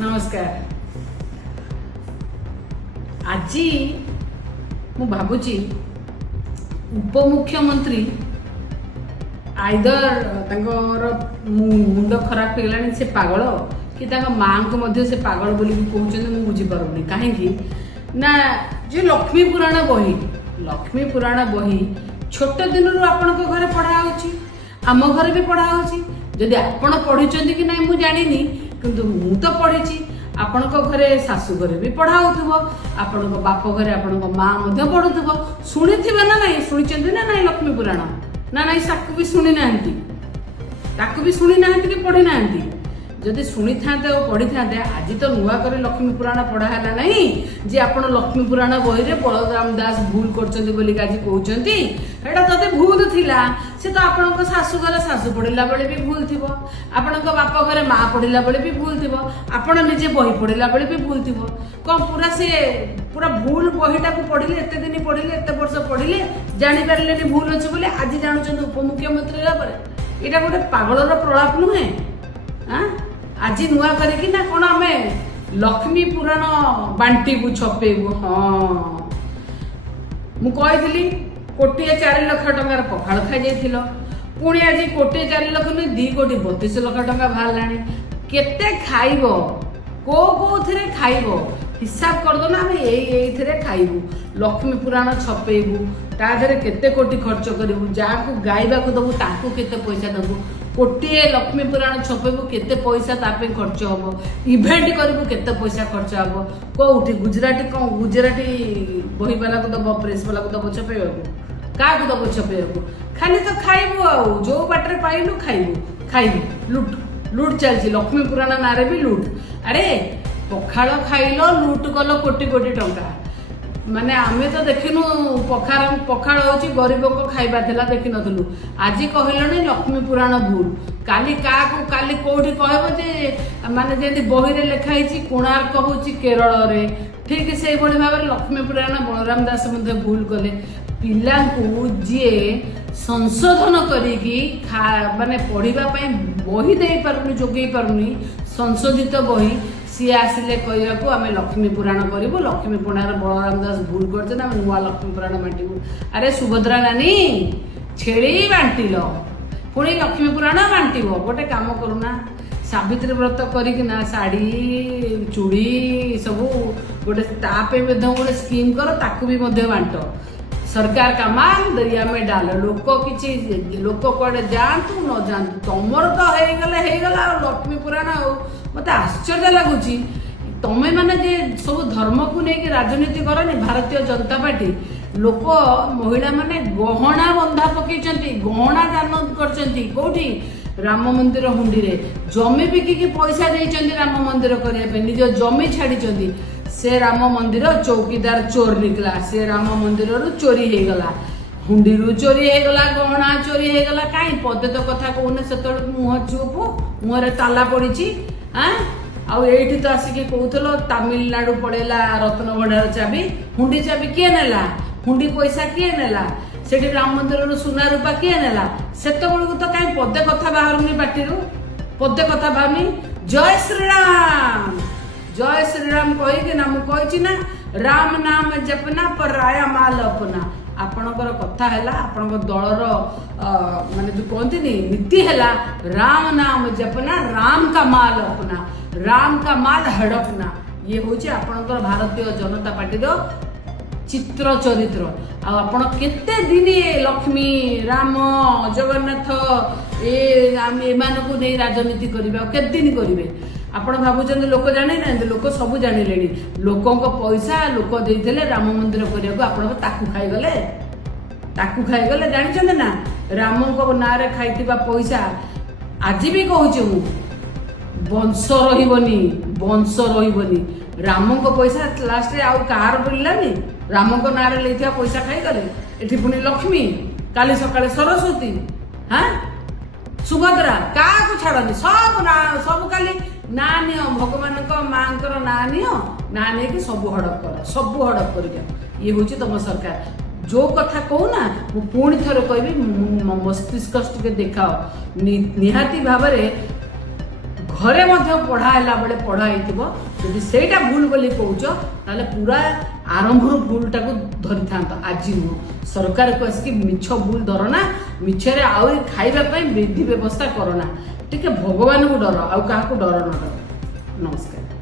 नमस्कार। आज मु भावुची उपमुख्यमंत्री आइदर मुंड खराब हो से पागल कि माँ को से पागल बोली कहते मुझे बुझीपारूनी कहीं ना जो लक्ष्मी पुराण बही छोट दिन आपण घरे पढ़ा आम घर भी पढ़ा जदि आपण पढ़ी कि ना मुझे जानी किंतु मु तो पढ़ी आपण घरे शाशु घरे भी पढ़ाऊब आपण बाप घरे आपण माँ पढ़ुव शुणी ना ना शुणी ना ना लक्ष्मी पुराण ना ना ताकू भी शुणी ना कि पढ़ी ना जदि शुणी था पढ़ी था आज तो नुआ कर लक्ष्मी पुराण पढ़ाला ना जे आप लक्ष्मी पुराण बही बलराम दास भूल कर आज कहते तोते भूल थिला से तो आपण शाशु घर शाशु पढ़ला बेले भी भूल थी आपण बाप घरे माँ पढ़ला बेले भी भूल थी आपण निजे बही पढ़ला बेले भी भूल थी कौन पूरा से पूरा भूल बहीटा को पढ़ले एत दिन पढ़ले एत वर्ष पढ़ले जापारे भूल अच्छे बोले आज जानते उपमुख्यमंत्री यहाँ गोटे पागलर प्रलाप नुहे आज नुआ करके ना कौन आम लक्ष्मी पुराण बांटू छपेबू हाँ मुझी कोटिए 4 लाख टंकार पखाड़ खाई जाइल पुणी आज कोटिए 4 लाख नहीं 2 कोटी 32 लाख टंका बाहर केते खाइब को थे खाइब हिसाब करदो ना आम ये खाइबू लक्ष्मी पुराण छपेबू ताधे केते कोटी खर्च करूँ जहाँ गाइबा को दबू ताकू केते पैसा दबू कोटिए लक्ष्मी पुराण छपेबू केते पैसा तापे खर्च हम इवेंट करू केते पैसा खर्च हम कौटी गुजराती बही वाला को दब प्रेस वाला को दब छपेबू क्या दब छपेबू खाली तो खाइबू जो बाटर पाइलु खाइबू लुट चलती लक्ष्मी पुराण नारे भी लुट अरे पखाड़ खाइल लुट कल कोटी कोटी टंका माने आमे तो देखिनु पखाड़ होची गरीब को खाइबा थिला देखि नथलु आज कहलने लक्ष्मी पुराण भूल काली काली कोठी कहबो जे माने जेंति बही रे लिखाई छि कोणार्क होची केरल रे ठीक से बड़ी भाव लक्ष्मी पुराण बलराम दास मध्ये भूल कले पिला को जी संशोधन करिकी माने पढ़िबा पई बही दे पारुनी जोगई पारुनी संशोधित बही सी आसिले कहू आम लक्ष्मी पुराण करूँ लक्ष्मी पुराण बलराम दास भूल कर नुआ लक्ष्मी पुराण बांटू अरे सुभद्रा नानी छेड़ी बांटिल पुणी लक्ष्मी पुराण बांट गोटे कम करूना सावित्री व्रत करना शाढ़ी चूड़ी सब गोटे तापे गोटे स्कीम कर ताकू भी बांट सरकार का माल दरिया में डाल लोक किसी लोक कड़े जातु न जातु तुमर तो होगला लक्ष्मी पुराण मत आश्चर्य लगुच तमें मैंने जे सब धर्म को लेकिन राजनीति करनी भारतीय जनता पार्टी लोक महिला माने गहना बंधा पकई गहना दान कौटी राम मंदिर हुंडी रे जमी बिकिकी पैसा देइचंदी राम मंदिर करने निज जमी छाड़ी से राम मंदिर चौकीदार चोर निकला से राम मंदिर चोरी हो गला हुंडी चोरी हो गला गहना चोरी हो गला कहीं पदे तो कथा कहने से मुह चुप मुहर ताला पड़ी हाँ आठी तो आसिक कहूल तमिलनाडु पड़ेला रत्न भंडार चाबी हुंडी चाबी किए नेला हुंडी पैसा किए नेला सेठी राम मंदिर सुना रूपा किए नेला सेत बेलू तो कहीं पदे कथा बाहर पार्टी पदे कथा बाहरनी जय श्रीराम कहीकि ना मुझे ना राम नाम जपना पर राया माल अपना आपणकर कथा है आपण दलर माने जो कहती नीति है राम नाम जपना राम का माल अपना राम का माल हड़पना ये हूँ आपणकर भारतीय जनता पार्टी चित्र चरित्र आपण केते दिन लक्ष्मी राम जगन्नाथ एमान को नहीं राजनीति करेंगे केते दिन करेंगे आपण भावुं लोक जानी ना लोक सब जानिले लोकों पैसा लोक देते राम मंदिर करने ताकू खाईगले जानी ना राम को ना रे खाई पैसा आज भी कहूँ वंश रही राम को पैसा लास्ट आउ कार बुलानी राम को ना रे लेथिया पैसा खाईगले एठी पुणी लक्ष्मी काली सकाळे सरस्वती हाँ सुभद्रा क्या छाड़नी सब खाली ना नियो भगवान माँ ना नियो ना नहीं सब हड़प कर ये हूँ तुम सरकार जो कथा कहू ना पुणी थर कह मस्तिष्क टे देखाओ निहाती भाव ଘରେ ମଧ୍ୟ ପଢ଼ା ହେଲା ବେଳେ ପଢ଼ା ହେଇଥିବ ଯଦି ସେଇଟା ଭୁଲ ବୋଲି କହୁଛ ତାହେଲେ ପୁରା ଆରମ୍ଭରୁ ଭୁଲଟାକୁ ଧରିଥାନ୍ତ ଆଜି ନୁହଁ ସରକାରକୁ ଆସିକି ମିଛ ଭୁଲ ଧରନା ମିଛରେ ଆହୁରି ଖାଇବା ପାଇଁ ବିଧି ବ୍ୟବସ୍ଥା କରନା ଟିକେ ଭଗବାନଙ୍କୁ ଡର ଆଉ କାହାକୁ ଡର ନ ଡର ନମସ୍କାର।